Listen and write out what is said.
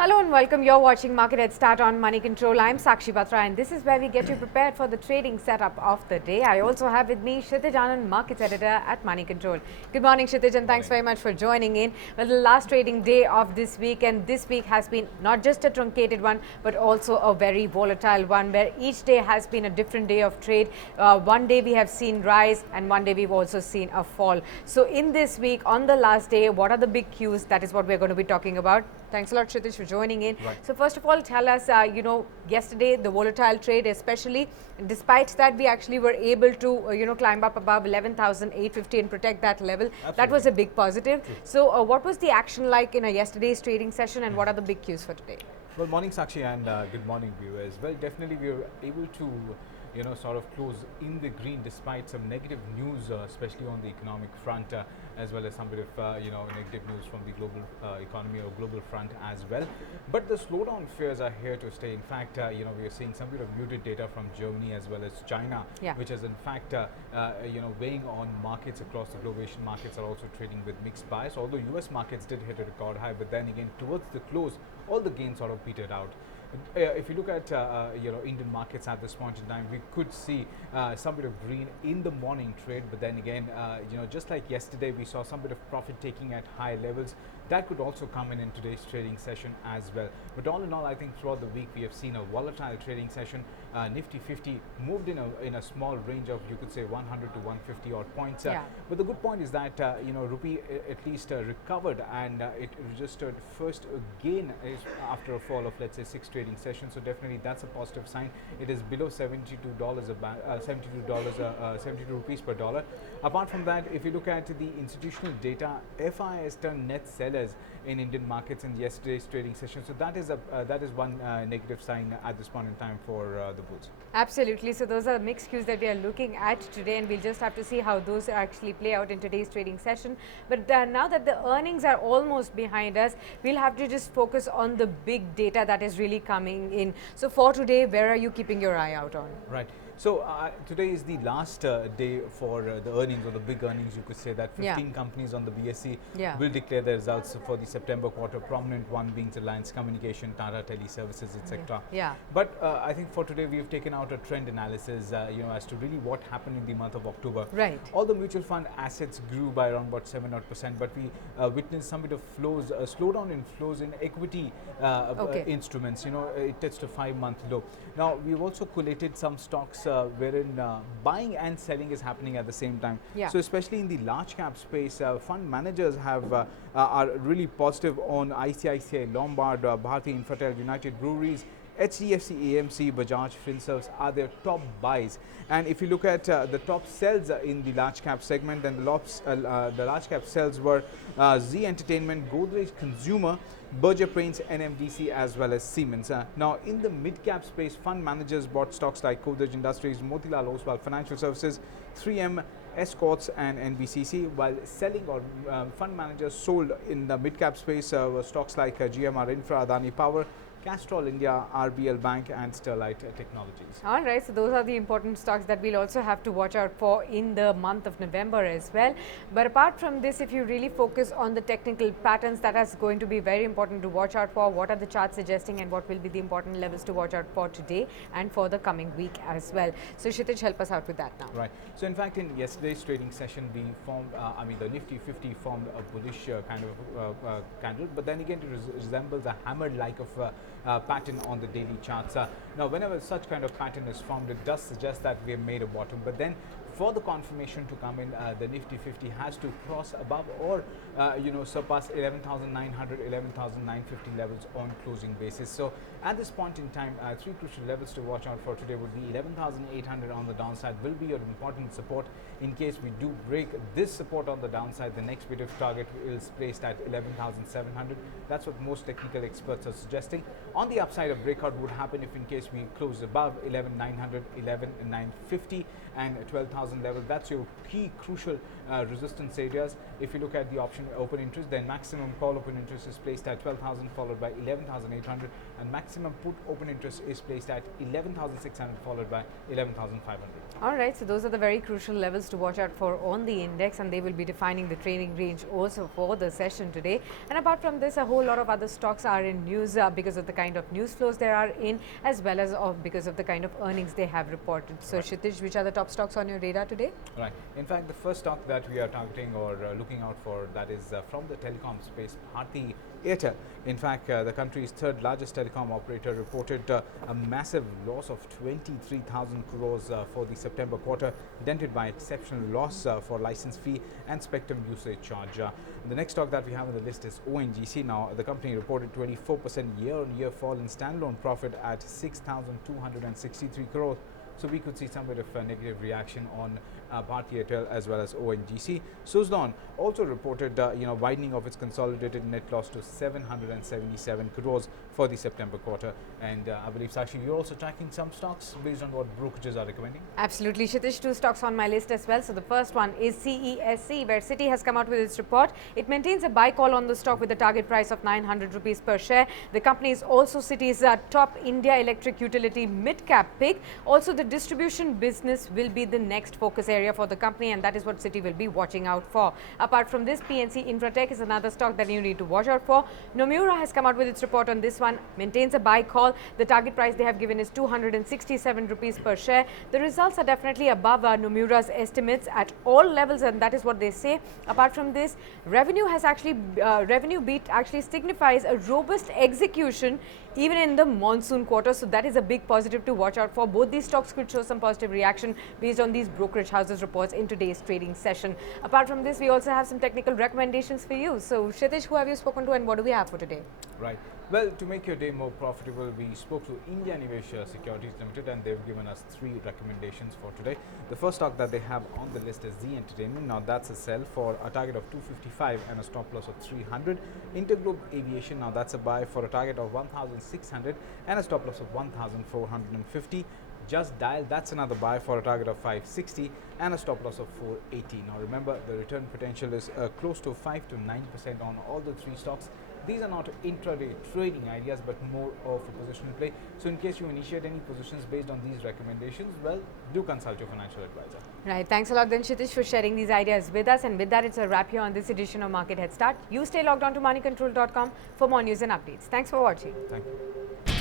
Hello and welcome. You're watching Market Head Start on Money Control. I'm Sakshi Batra and this is where we get you prepared for the trading setup of the day. I also have with me Kshitij Anand, Markets Editor at Money Control. Good morning, Kshitij, and thanks very much for joining in. Well, the last trading day of this week, and this week has been not just a truncated one, but also a very volatile one where each day has been a different day of trade. One day we have seen rise and one day we've also seen a fall. So in this week, on the last day, what are the big cues? That is what we're going to be talking about. Thanks a lot, Kshitij, for joining in. Right. So first of all, tell us, yesterday the volatile trade, especially, despite that we actually were able to, climb up above 11,850 and protect that level. That was a big positive. True. So what was the action like in yesterday's trading session, and what are the big cues for today? Well, morning Sakshi, and good morning viewers. Well, definitely we were able to sort of close in the green despite some negative news, especially on the economic front, as well as some bit of negative news from the global economy or global front as well. But the slowdown fears are here to stay. In fact, we are seeing some bit of muted data from Germany as well as China, Yeah. which is in fact weighing on markets across the globe. Asian markets are also trading with mixed bias, although US markets did hit a record high, but then again towards the close all the gains sort of petered out. If you look at Indian markets at this point in time, we could see some bit of green in the morning trade, but then again, just like yesterday, we saw some bit of profit taking at high levels. That could also come in today's trading session as well. But all in all, I think throughout the week we have seen a volatile trading session. Nifty 50 moved in a small range of, you could say, 100 to 150 odd points. Yeah. But the good point is that rupee at least recovered, and it registered first gain after a fall of, let's say, 6 trading sessions. So definitely that's a positive sign. It is below $72 72 rupees per dollar. Apart from that, if you look at the institutional data, FIs turned net sellers in Indian markets in yesterday's trading session. So that is one negative sign at this point in time for the bulls. Absolutely. So those are mixed cues that we are looking at today, and we'll just have to see how those actually play out in today's trading session. But now that the earnings are almost behind us, we'll have to just focus on the big data that is really coming in. So for today, where are you keeping your eye out on? Right. So today is the last day for the earnings, or the big earnings, you could say, that 15 companies on the BSE Yeah. will declare their results for the September quarter, prominent one being Reliance Communication, Tata Teleservices, etc. Yeah. But I think for today we have taken out a trend analysis, as to really what happened in the month of October. Right. All the mutual fund assets grew by around about 7%, but we witnessed some bit of flows, a slowdown in flows in equity instruments. It touched a 5-month low. Now we've also collated some stocks wherein buying and selling is happening at the same time. Yeah. So especially in the large cap space, fund managers are really positive on ICICI, Lombard, Bharti Infratel, United Breweries, HDFC, AMC, Bajaj, Finservs are their top buys. And if you look at the top sells in the large cap segment, then the large cap sells were Z Entertainment, Godrej Consumer, Berger Paints, NMDC, as well as Siemens. Now, in the mid-cap space, fund managers bought stocks like Godrej Industries, Motilal Oswal Financial Services, 3M, Escorts, and NBCC, while selling, or fund managers sold in the mid-cap space were stocks like GMR Infra, Adani Power, Castrol India, RBL Bank, and Sterlite Technologies. All right, so those are the important stocks that we'll also have to watch out for in the month of November as well. But apart from this, if you really focus on the technical patterns, that is going to be very important to watch out for. What are the charts suggesting, and what will be the important levels to watch out for today and for the coming week as well? So Kshitij, help us out with that now. Right. So in fact, in yesterday's trading session, we formed, the Nifty 50 formed a bullish kind of candle, but then again, it resembles a hammered like of pattern on the daily charts. Now, whenever such kind of pattern is formed, it does suggest that we have made a bottom. But then, for the confirmation to come in, the Nifty 50 has to cross above or surpass 11,900, 11,950 levels on closing basis. So at this point in time, 3 crucial levels to watch out for today would be 11,800 on the downside will be an important support. In case we do break this support on the downside, the next bit of target is placed at 11,700. That's what most technical experts are suggesting. On the upside, a breakout would happen if in case we close above 11,900, 11,950 and 12,000 12,000 level. That's your key crucial resistance areas. If you look at the option open interest, then maximum call open interest is placed at 12,000 followed by 11,800, and maximum put open interest is placed at 11,600 followed by 11,500. All right, so those are the very crucial levels to watch out for on the index, and they will be defining the trading range also for the session today. And apart from this, a whole lot of other stocks are in news because of the kind of news flows there are in, as well as because of the kind of earnings they have reported. So, Kshitij, which are the top stocks on your radar today? Right. In fact, the first stock that we are targeting or looking out for, that is from the telecom space, Bharti Airtel. In fact, the country's third largest telecom operator reported a massive loss of 23,000 crores for the September quarter, dented by exceptional loss for license fee and spectrum usage charge. The next stock that we have on the list is ONGC. Now, the company reported 24% year-on-year fall in standalone profit at 6,263 crores. So we could see some bit of a negative reaction on Bharti Airtel as well as ONGC. Suzlon also reported widening of its consolidated net loss to 777 crores for the September quarter. And I believe, Sakshi, you're also tracking some stocks based on what brokerages are recommending? Absolutely, Kshitij. Two stocks on my list as well. So the first one is CESC, where Citi has come out with its report. It maintains a buy call on the stock with a target price of 900 rupees per share. The company is also Citi's top India electric utility mid-cap pick. Also, the distribution business will be the next focus area for the company, and that is what Citi will be watching out for. Apart from this, PNC Infratech is another stock that you need to watch out for. Nomura has come out with its report on this one, maintains a buy call. The target price they have given is 267 rupees per share. The results are definitely above Nomura's estimates at all levels, and that is what they say. Apart from this, revenue beat actually signifies a robust execution even in the monsoon quarter. So that is a big positive to watch out for. Both these stocks could show some positive reaction based on these brokerage houses reports in today's trading session. Apart from this, we also have some technical recommendations for you. So Kshitij, who have you spoken to and what do we have for today? Right. Well, to make your day more profitable, we spoke to India Nivesh Securities Limited, and they've given us 3 recommendations for today. The first stock that they have on the list is Zee Entertainment. Now, that's a sell for a target of 255 and a stop loss of 300. Interglobe Aviation, now that's a buy for a target of 1,600 and a stop loss of 1,450. Just Dial, that's another buy for a target of 560 and a stop loss of 480. Now remember, the return potential is close to 5 to 9% on all the 3 stocks. These are not intraday trading ideas, but more of a positional play. So in case you initiate any positions based on these recommendations, well, do consult your financial advisor. Right. Thanks a lot then, Kshitij, for sharing these ideas with us. And with that, it's a wrap here on this edition of Market Head Start. You stay logged on to moneycontrol.com for more news and updates. Thanks for watching. Thank you.